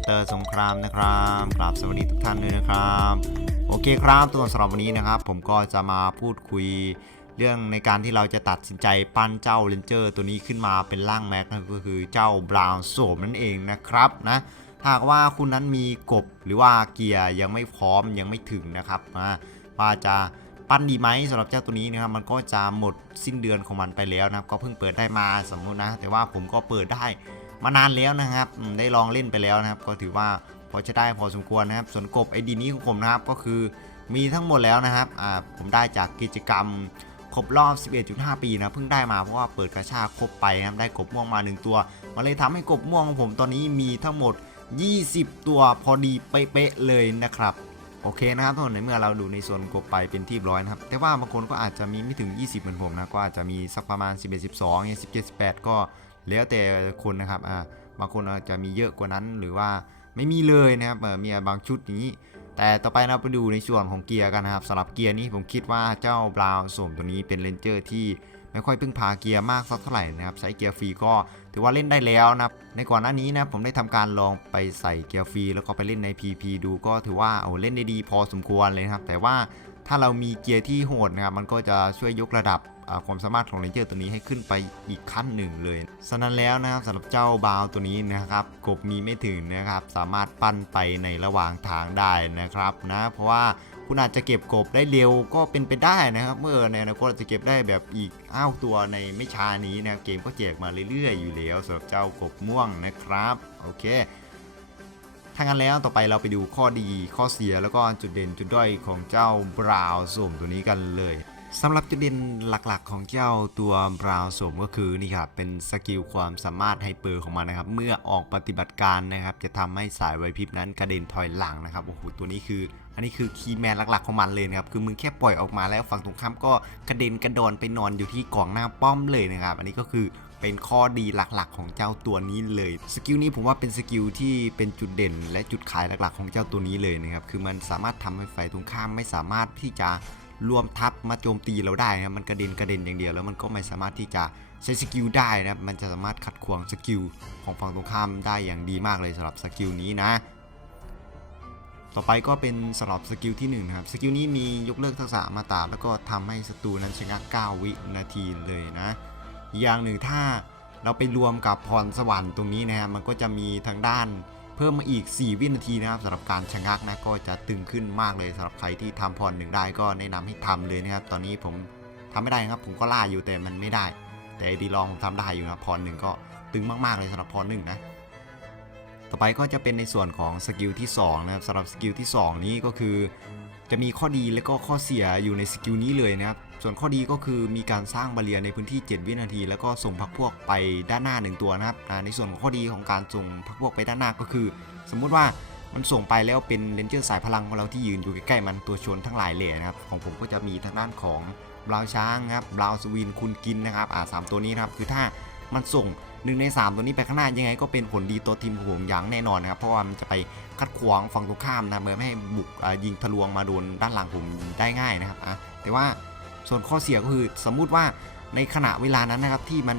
สเตอร์สงครามนะครับกราบสวัสดีทุกท่านด้วยนะครับ โอเคครับตัวสำหรับวันนี้นะครับ ผมก็จะมาพูดคุยเรื่องในการที่เราจะตัดสินใจปั้นเจ้าเลนเจอร์ตัวนี้ขึ้นมาเป็นร่างแม็กนะก็คือเจ้าบราวน์โสมนั่นเองนะครับนะหากว่าคุณนั้นมีกบหรือว่าเกียร์ยังไม่พร้อมยังไม่ถึงนะครับนะว่าจะปั้นดีไหมสำหรับเจ้าตัวนี้นะครับมันก็จะหมดสิ้นเดือนของมันไปแล้วนะครับก็เพิ่งเปิดได้มาสมมุตินะ แต่ว่าผมก็เปิดได้ มานานแล้วนะครับ ได้ลองเล่นไปแล้วนะครับ ก็ถือว่าพอจะได้พอสมควรนะครับ ส่วนกบไอดีนี้ของผมนะครับก็คือมีทั้งหมดแล้วนะครับอ่าผมได้จากกิจกรรมครบรอบ 11.5 ปีนะเพิ่งได้มาเพราะว่าเปิดกระชาครบไปนะครับได้กบม่วงมา 1 ตัวมันเลยทำให้กบม่วงของผมตอนนี้มีทั้งหมด 20 ตัวพอดีเป๊ะเลยนะครับโอเคนะครับทุกคนในเมื่อเราดูในส่วนกบไปเป็นที่ร้อยนะครับ แต่ว่าบางคนก็อาจจะมีไม่ถึง 20 เหมือนผมนะ ก็อาจจะมีสักประมาณ 11,12,17,18 ก็ แล้วแต่คนนะครับอ่าบางคนอาจจะมีเยอะกว่านั้นหรือว่าไม่มีเลยนะครับมีบางชุดอย่างนี้ แต่ต่อไปเราไปดูในส่วนของเกียร์กันนะครับสำหรับเกียร์นี้ผมคิดว่าเจ้าบราวสมตัวนี้เป็นเลนเจอร์ที่ไม่ค่อยพึ่งพาเกียร์มากสักเท่าไหร่นะครับใช้เกียร์ฟรีก็ถือว่าเล่นได้แล้วนะครับในก่อนหน้านี้นะผมได้ทำการลองไปใส่เกียร์ฟรีแล้วก็ไปเล่นใน PP ดูก็ถือว่าโอ้เล่นได้ดีพอสมควรเลยนะครับแต่ว่า ถ้าเรามีเกียร์ที่โหดนะครับมันก็จะช่วยยกระดับความสามารถของเลนเจอร์ตัวนี้ให้ขึ้นไปอีกขั้นหนึ่งเลยฉะนั้นแล้วนะครับสำหรับเจ้าบาวตัวนี้นะครับกบมีไม่ถึงนะครับ สามารถปั้นไปในระหว่างทางได้นะครับนะเพราะว่าคุณอาจจะเก็บกบได้เร็วก็เป็นไปได้นะครับ เมื่อในอนาคตจจะเก็บได้แบบอีกอ้าวตัวในไม่ช้านี้นะครับเกมก็แจกมาเรื่อยๆอยู่แล้วสำหรับเจ้ากบม่วงนะครับโอเค ถ้างั้นแล้วต่อไปเราไปดูข้อดีข้อเสียแล้วก็จุดเด่นจุดด้อยของเจ้าบราวน์สมตัวนี้กันเลยสำหรับจุดเด่นหลักๆ ของเจ้าตัวบราวน์สมก็คือนี่ครับเป็นสกิลความสามารถไฮเปอร์ของมันนะครับ เมื่อออกปฏิบัติการนะครับ จะทำให้สายไวพริบนั้นกระเด็นถอยหลังนะครับโอ้โหตัวนี้คือ อันนี้คือคีย์แมนหลักๆของมันเลยนะครับคือมึงแค่ปล่อยออกมาแล้วฝั่งตรงข้ามก็กระเด็นกระดอนไปนอนอยู่ที่กล่องหน้าป้อมเลยนะครับ อันนี้ก็คือ เป็นข้อดีหลักๆ ของเจ้าตัวนี้เลยสกิลนี้ผมว่าเป็นสกิลที่เป็นจุดเด่น และจุดขายหลักๆ ของเจ้าตัวนี้เลยนะครับคือมันสามารถทำให้ฝ่ายตรงข้ามไม่สามารถที่จะรวมทัพมาโจมตีเราได้นะมันกระเด็นกระเด็นอย่างเดียวแล้วมันก็ไม่สามารถที่จะใช้สกิลได้นะมันจะสามารถขัดขวางสกิลของฝั่งตรงข้ามได้อย่างดีมากเลยสำหรับสกิลนี้นะต่อไปก็เป็นสำหรับสกิลที่1นะครับ สกิลนี้มียกเลิกทักษะมาตราแล้วก็ทำให้ศัตรูนั้นชะงัก9วินาทีเลยนะ อย่างหนึ่งถ้าเราไปรวมกับพรสวรรค์ตรงนี้นะครับมันก็จะมีทางด้านเพิ่มมาอีก 4 วินาทีนะครับสำหรับการชะงักนะก็จะตึงขึ้นมากเลยสำหรับใครที่ทำพรหนึ่งได้ก็แนะนำให้ทำเลยนะครับ ตอนนี้ผมทำไม่ได้นะครับ ผมก็ล่าอยู่แต่มันไม่ได้ แต่ดีลองผมทำได้อยู่นะพรหนึ่งก็ตึงมากๆเลยสำหรับพรหนึ่งนะต่อไปก็จะเป็นในส่วนของสกิลที่2นะครับสำหรับสกิลที่ 2 นี้ก็คือ จะมีข้อดีและก็ข้อเสียอยู่ในสกิลนี้เลยนะครับ ส่วนข้อดีก็คือมีการสร้างบาเรียในพื้นที่ 7 วินาที แล้วก็ส่งพักพวกไปด้านหน้า 1 ตัวนะครับ ในส่วนของข้อดีของการส่งพักพวกไปด้านหน้าก็คือ สมมุติว่ามันส่งไปแล้วเป็นเลนเจอร์สายพลังของเราที่ยืนอยู่ใกล้ๆมันตัวชนทั้งหลายเลยนะครับ ของผมก็จะมีทางด้านของบราวช้างครับบราวสวินคุณกินนะครับอ่าสามตัวนี้นะครับคือถ้ามันส่ง หนึ่งใน 3 ตัวนี้ไปข้างหน้ายังไงก็เป็นผลดีตัวทีมของผมอย่างแน่นอนนะครับ เพราะว่ามันจะไปคัดขวางฝั่งตรงข้ามนะเมื่อไม่ให้บุกยิงทะลวงมาโดนด้านหลังผมได้ง่ายนะครับอะแต่ว่าส่วนข้อเสียก็คือสมมุติว่าในขณะเวลานั้นนะครับที่มัน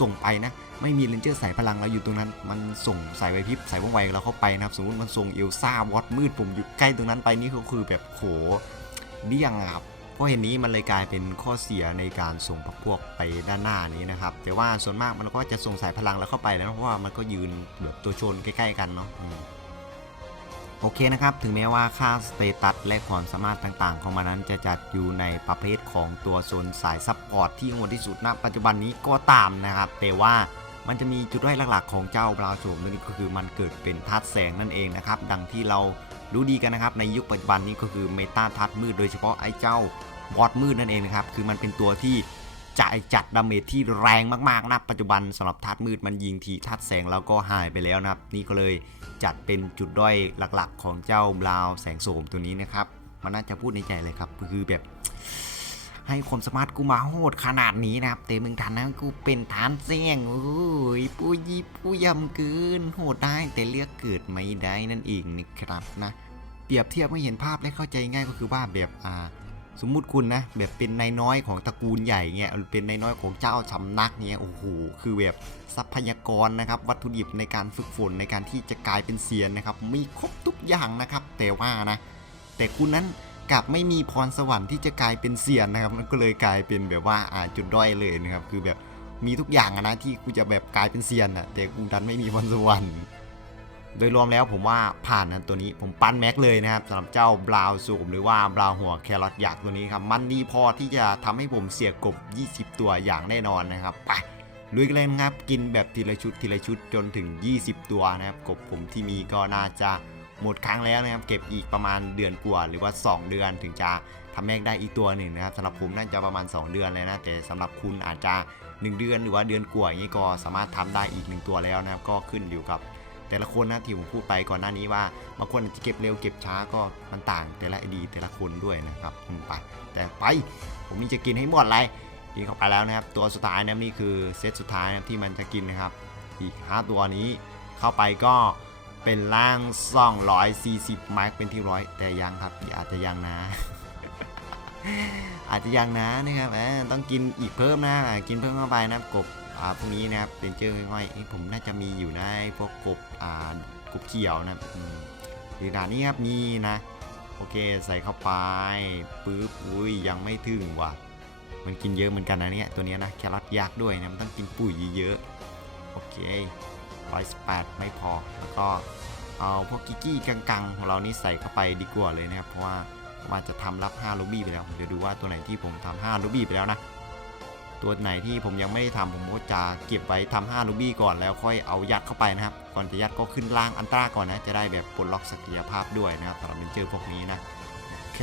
ส่งไปนะไม่มีเลนเจอร์สายพลังเราอยู่ตรงนั้น มันส่งสายไวพริบสายว่องไวเราเข้าไปนะครับ สมมติมันส่งเอลซ่าวอตมืดผมอยู่ใกล้ตรงนั้นไปนี่ก็คือแบบโหเดี่ยงครับ ราะเห็นนี้มันเลยกลายเป็นข้อเสียในการส่งพักพวกไปด้านหน้านี้นะครับ แต่ว่าส่วนมากมันก็จะส่งสายพลังแล้วเข้าไปแล้วเพราะว่ามันก็ยืนแบบตัวชนใกล้ ๆ กันเนาะโอเคนะครับ ถึงแม้ว่าค่าสเตตัสและความสามารถต่างๆ ของมันนั้นจะจัดอยู่ในประเภทของตัวโซนสายซัพพอร์ตที่โหดที่สุดณปัจจุบันนี้ก็ตามนะครับ แต่ว่ามันจะมีจุดด้อยหลักๆ ของเจ้าบราวโฉมตัวนี้ก็คือมันเกิดเป็นธาตุแสงนั่นเองนะครับ ดังที่เรา รู้ดีกันนะครับในยุคปัจจุบันนี้ก็คือเมตาทัศมืดโดยเฉพาะไอ้เจ้าบอสมืดนั่นเองนะครับคือมันเป็นตัวที่จ่ายจัดดาเมจที่แรงมากๆนะปัจจุบันสำหรับทัศมืดมันยิงทีทัศแสงแล้วก็หายไปแล้วนะครับ นี่ก็เลยจัดเป็นจุดด้อยหลักๆ ของเจ้าบราวแสงโสมตัวนี้นะครับ มันน่าจะพูดในใจเลยครับคือแบบ ให้ความสมารถกูมาโหดขนาดนี้นะครับแต่มึงทันนะกูเป็นฐานเสี่ยงโอ้ยปูยีปูยำเกินโหดได้แต่เลือกเกิดไม่ได้นั่นเองนะครับนะเปรียบเทียบให้เห็นภาพและเข้าใจง่ายก็คือว่าแบบอ่าสมมุติคุณนะแบบเป็นนายน้อยของตระกูลใหญ่เงี้ยเป็นนายน้อยของเจ้าสำนักเงี้ยโอ้โหคือแบบทรัพยากรนะครับ วัตถุดิบในการฝึกฝนในการที่จะกลายเป็นเซียนนะครับ มีครบทุกอย่างนะครับ แต่ว่านะ แต่คุณนั้น กลับไม่มีพรสวรรค์ที่จะกลายเป็นเซียนนะครับ มันก็เลยกลายเป็นแบบว่าอ่าจุดด้อยเลยนะครับ คือแบบมีทุกอย่างนะที่กูจะแบบกลายเป็นเซียนอะแต่กูดันไม่มีพรสวรรค์โดยรวมแล้วผมว่าผ่านนะตัวนี้ผมปั้นแม็กเลยนะครับสำหรับเจ้าบราวสูมหรือว่าบราวหัวแครอทยักษ์ตัวนี้ครับ มันดีพอที่จะทำให้ผมเสียกบ 20 ตัวอย่างแน่นอนนะครับไปลุยกันเลยนะครับกินแบบทีละชุดทีละชุดจนถึง 20 ตัวนะครับกบผมที่มีก็น่าจะ หมดครั้งแล้วนะครับเก็บอีกประมาณเดือนกว่าหรือว่า 2 เดือนถึงจะทำแม็กได้อีกตัวหนึ่งนะครับสำหรับผมน่าจะประมาณ 2 เดือนเลยนะแต่สำหรับคุณอาจจะ 1 เดือนหรือว่าเดือนกว่าอย่างนี้ก็สามารถทำได้อีกหนึ่งตัวแล้วนะครับก็ขึ้นอยู่กับแต่ละคนนะที่ผมพูดไปก่อนหน้านี้ว่าบางคนจะเก็บเร็วเก็บช้าก็มันต่างแต่ละไอดีแต่ละคนด้วยนะครับไปแต่ไปผมนี่จะกินให้หมดเลยกินเข้าไปแล้วนะครับ ตัวสุดท้ายนะนี่คือเซตสุดท้ายนะที่มันจะกินนะครับ อีก 5 ตัวนี้เข้าไปก็ เป็นล่าง 240 มาร์กเป็นที่ร้อยแต่ยังครับอาจจะยังนะ อาจจะยังนะนะครับต้องกินอีกเพิ่มนะกินเพิ่มเข้าไปนะกบพวกนี้นะครับเป็นเจอง่อยๆเอ้ยผมน่าจะมีอยู่ในะไอ้พวกกบกบเขียวนะหรือด่านนี้ครับมีนะ โอเคใส่เข้าไปปึ๊บอุ้ยยังไม่ถึงว่ะมันกินเยอะเหมือนกันนะเนี่ยตัวนี้นะแครอทยักษ์ด้วยนะมันต้องกินปุ๋ยเยอะโอเค ร้อยสิบแปดไม่พอ แล้วก็เอาพวกกิกกี้กังๆ ของเรานี่ใส่เข้าไปดีกว่าเลยนะครับ เพราะว่าว่าจะทำรับ 5 ลูบี้ไปแล้วผมจะดูว่าตัวไหนที่ผมทำ5ลูบี้ไปแล้วนะ ตัวไหนที่ผมยังไม่ได้ทำผมก็จะเก็บไว้ทำ5ลูบี้ก่อนแล้วค่อยเอายัดเข้าไปนะครับ ก่อนจะยัดก็ขึ้นล่างอันตราก่อนนะ จะได้แบบปลดล็อกศักยภาพด้วยนะครับสำหรับเป็นเจอร์พวกนี้นะ โอเค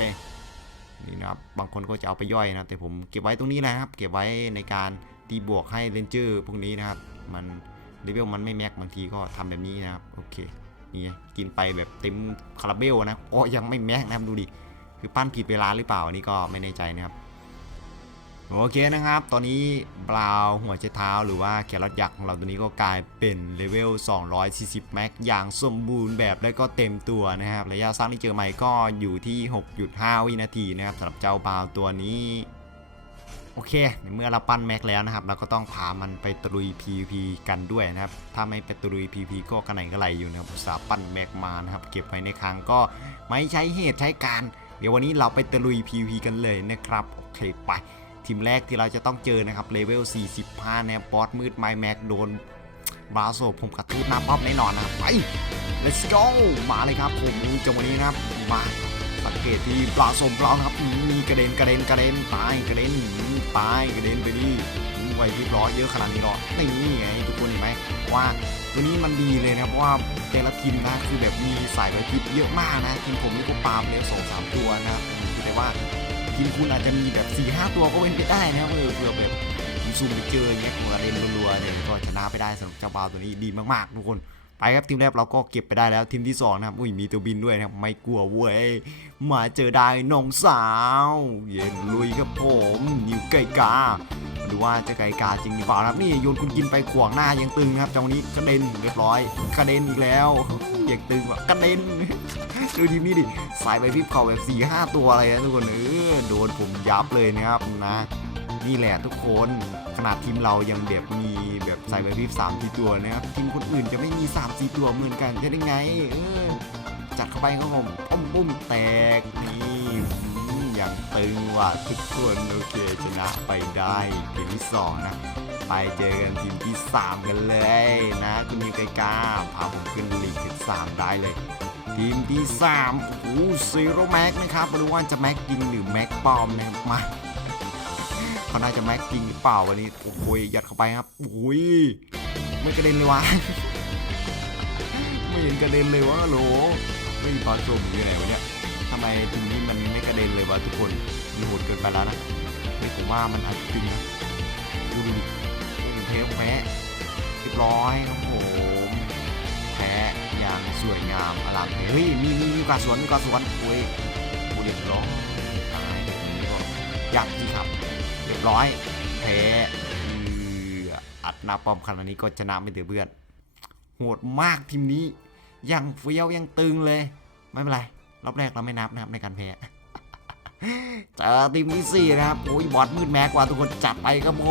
นี่นะครับ บางคนก็จะเอาไปย่อยนะ แต่ผมเก็บไว้ตรงนี้แหละครับ เก็บไว้ในการตีบวกให้เลนเจอร์พวกนี้นะครับ มัน เลเวลมันไม่แม็กบางทีก็ทำแบบนี้นะครับโอเคนี่ไงกินไปแบบเต็มคาราเบลนะโอ้ยังไม่แม็กนะครับดูดิคือปั้นผิดเวลาหรือเปล่าอันนี้ก็ไม่แน่ใจนะครับโอเคนะครับ ตอนนี้บราวหัวเชเท้าหรือว่าแครอทยักษ์ของเราตัวนี้ก็กลายเป็นเลเวล 240 แม็กอย่างสมบูรณ์แบบและก็เต็มตัวนะครับ ระยะสร้างที่เจอใหม่ก็อยู่ที่ 6.5 วินาทีนะครับสำหรับเจ้าบราวตัวนี้ โอเค ในเมื่อเราปั้นแม็กแล้วนะครับ เราก็ต้องพามันไปตะลุย PVP กันด้วยนะครับ ถ้าไม่ไปตะลุย PVP ก็กระไหนกระไหลอยู่นะครับสาปั้นแม็กมานะครับ เก็บไว้ในครั้งก็ไม่ใช้เหตุใช้การ เดี๋ยววันนี้เราไปตะลุย PVP กันเลยนะครับ โอเคไป ทีมแรกที่เราจะต้องเจอนะครับ เลเวล 45แนวบอสมืดไมแม็กโดนบาโซผมกระทืบหน้าป้อมแน่นอนนะครับไป let's go มาเลยครับผมจังหวะนี้นะครับ มาสังเกตที่บราโซบรานะครับมีกระเด็นกระเด็นกระเด็นตายกระเด็น อืมตายกระเด็นไปดิอืมไวที่ร้อยเยอะขนาดนี้หรอนี่ไงทุกคนเห็นไหมว่าตัวนี้มันดีเลยนะเพราะว่าแต่ละทีมนะคือแบบมีสายไฟพริบเยอะมากนะทีมผมนี่ก็ปาล์มเลยสองสามตัวนะครับคือแต่ว่าทีมคุณอาจจะมีแบบ4ี่ห้าตัวก็เป็นไปได้นะเออเผื่อแบบซูมไปเจออย่างเงี้ยหัวเรนรัวๆเนี่ยก็ชนะไปได้สำหรับเจ้าบาวตัวนี้ดีมากๆทุกคน ไปครับทีมแรกเราก็เก็บไปได้แล้วทีมที่สองนะครับอุ้ยมีตัวบินด้วยนะครับไม่กลัวเว้ยมาเจอได้น้องสาว เย็นลุยครับผมนิวไก่กาดูว่าจะไก่กาจริงหรือเปล่านะครับนี่โยนคุณกินไปขวางหน้ายังตึงนะครับจังหวะนี้กระเด็นเรียบร้อยกระเด็นอีกแล้วยังตึงแบบกระเด็นดูทีมนี้ดิสายไปพิบเขาแบบ4ี่ห้าตัวอะไรนะทุกคนเออโดนผมยับเลยนะครับนะ นี่แหละทุกคนขนาดทีมเรายังแบบมีแบบสายไปพริบสามสี่ตัวนะครับทีมคนอื่นจะไม่มี3ามสี่ตัวเหมือนกันจะได้ไงเออจัดเข้าไปครับผมปุ้มปุ้มแตกนี่อย่างตึงว่ะทุกคนโอเคชนะไปได้เกมที่สองนะไปเจอกันทีมที่ 3 กันเลยนะคุณนิวไกกาพาผมขึ้นลีกถึง3ได้เลย ทีมที่3โอ้ซีโรแม็กนะครับไมาดูว่าจะแม็กจริงหรือแม็กปลอมนะมา เขาน่าจะแม็กจริงหรือเปล่าวันนี้โอ้โหยัดเข้าไปครับโอ้ยไม่กระเด็นเลยวะไม่เห็นกระเด็นเลยวะโหลไม่มีปลาโจมอยู่ไหนวะเนี่ยทำไมทีมนี้มันไม่กระเด็นเลยวะทุกคนมันโหดเกินไปแล้วนะไม่ผมว่ามันอาจจะจริงนะดูดิดูเทปแพ้เรียบร้อยครับผมแพ้อย่างสวยงามอลังเฮ้ยมีมีมีกระสวนมีกระสวนโอ้ยกูเรียบร้อยตายแบบนี้ก็ยากจริงครับ ยบร้อยแพ้อัดนาปอมขนาดนี้ก็ชนะไม่เถือเพื่อนโหดมากทีมนี้ ยังเฟี้ยวยังตึงเลย ไม่เป็นไร รอบแรกเราไม่นับนะครับในการแพ้เจอทีมที่สี่นะครับโอ้ยบอสมืดแม็กว่าทุกคนจัดไปครับผ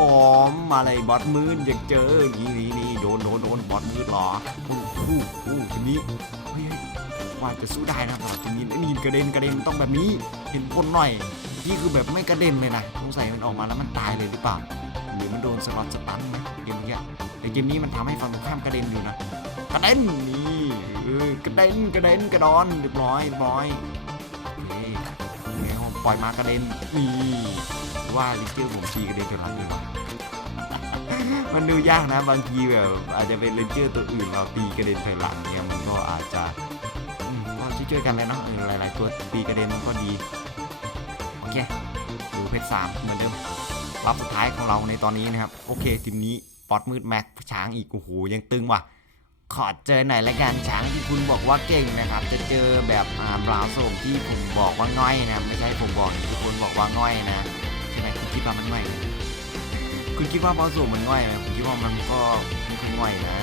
มมาเลยบอสมืดอยากเจอนี่นี่นี่โดนโดนโดนบอสมืดหรอโอ้โหโอ้โหทีนี้ว่าจะสู้ได้นะครับทีมนี้นี่กระเด็นกระเด็นต้องแบบนี้ เห็นคนหน่อย นี่คือแบบไม่กระเด็นเลยนะสงสัยมันออกมาแล้วมันตายเลยหรือเปล่า หรือมันโดนสล็อตสตันไหมเกมเนี้แต่เกมนี้มันทำให้ฝั่งตรงข้ามกระเด็นอยู่นะ กระเด็นนี่กระเด็นกระเด็นกระดอนเรียบร้อยเรียบร้อยโอเคแล้วปล่อยมากระเด็นนี่ว่าลิเจอร์ผมตีกระเด็นจนหลังเลยว่ะมันดูยากนะบางทีแบบอาจจะเป็นเลนเจอร์ตัวอื่นเราตีกระเด็นถอยหลังเนี่ยมันก็อาจจะก็ช่วยๆกันเลยเนาะหลาย ๆ ตัวตีกระเด็นมันก็ดี โอเคดูเพชรสามเหมือนเดิมรอบสุดท้ายของเราในตอนนี้นะครับ โอเคทีมนี้ปอดมืดแม็กช้างอีกโอ้โหยังตึงว่ะขอเจอหน่อยละกันช้างที่คุณบอกว่าเก่งนะครับ จะเจอแบบอ่าบราวน์โสมที่ผมบอกว่าง่อยนะไม่ใช่ผมบอกที่คุณบอกว่าง่อยนะใช่ไหมคุณคิดว่ามันง่อยไหมคุณคิดว่าบราวน์โสมมันง่อยไหมผมคิดว่ามันก็ไม่ค่อยง่อยนะ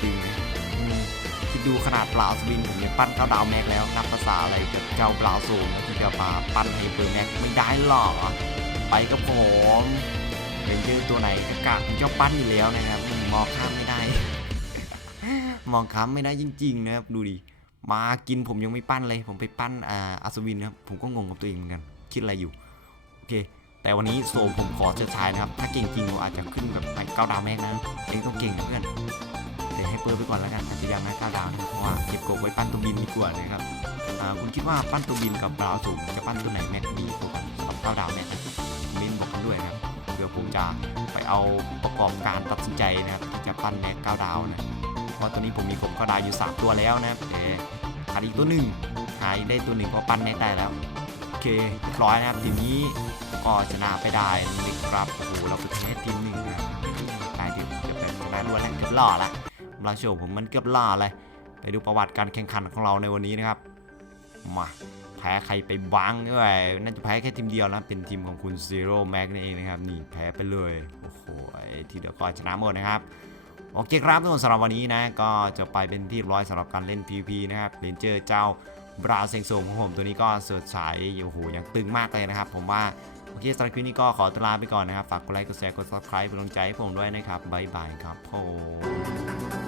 ตึงนะ คิดดูขนาดบราวน์สวินผมยังปั้นเก้าดาวแม็กแล้วนับภาษาอะไรกับเจ้าบราวน์โสมนะที่จะมาปั้นให้เบอร์แม็กไม่ได้หรอไปกับผมเป็นชื่อตัวไหนกากาผมชอบปั้นอยู่แล้วนะครับมองข้ามไม่ได้ มองข้ามไม่ได้จริงๆนะครับดูดิมากินผมยังไม่ปั้นเลยผมไปปั้นอ่าอัศวินนะครับผมก็งงกับตัวเองเหมือนกันคิดอะไรอยู่โอเคแต่วันนี้โซมผมขอเชิดชายนะครับ ถ้าเก่งจริงผมอาจจะขึ้นแบบไปเก้าดาวแม็กนะเองต้องเก่งนะเพื่อน ให้เปิดไปก่อนแล้วกันอาจจะยังนะเก้าดาวนะเพราะว่าเก็บกบไว้ปั้นตัวบินดีกว่านะครับคุณคิดว่าปั้นตัวบินกับบราวสูงจะปั้นตัวไหนแม็กดีกว่ากันสำหรับเก้าดาวแม็กนะคอมเมนต์บอกกันด้วยนะเผื่อผมจะไปเอาประกอบการตัดสินใจนะครับที่จะปั้นแม็กเก้าดาวนะเพราะตอนนี้ผมมีกบก้าดาวอยู่ 3 ตัวแล้วนะครับแต่ขาดอีกตัวหนึ่งหายได้ตัวหนึ่งเพราะปั้นแม็กได้แล้วโอเคร้อยนะครับทีนี้ก็ชนะไปได้นะครับโอ้โหเราไปเทสทีมหนึ่งนะตายเกือบเกือบแบบชนะรวดแล้วเกือบล่อละ ราโชว์ผมมันเกือบล่อเลยไปดูประวัติการแข่งขันของเราในวันนี้นะครับ มาแพ้ใครไปบ้างด้วยน่าจะแพ้แค่ทีมเดียวนะเป็นทีมของคุณ Zero Max นั่นเองนะครับ นี่แพ้ไปเลย โอ้โหทีเดียวก็ชนะหมดนะครับ โอเคครับทุกคนสำหรับวันนี้นะ ก็จะไปเป็นที่ร้อยสำหรับการเล่น PVP นะครับเลนเจอร์เจ้าบราเซงโซมของผมตัวนี้ก็เสิร์ฉายโอ้โหยังตึงมากเลยนะครับ ผมว่าโอเคสำหรับคลิปนี้ก็ขอตลาไปก่อนนะครับ ฝากกดไลค์กดแชร์กด subscribe เป็นกำลังใจให้ผมด้วยนะครับบ๊ายบายครับผม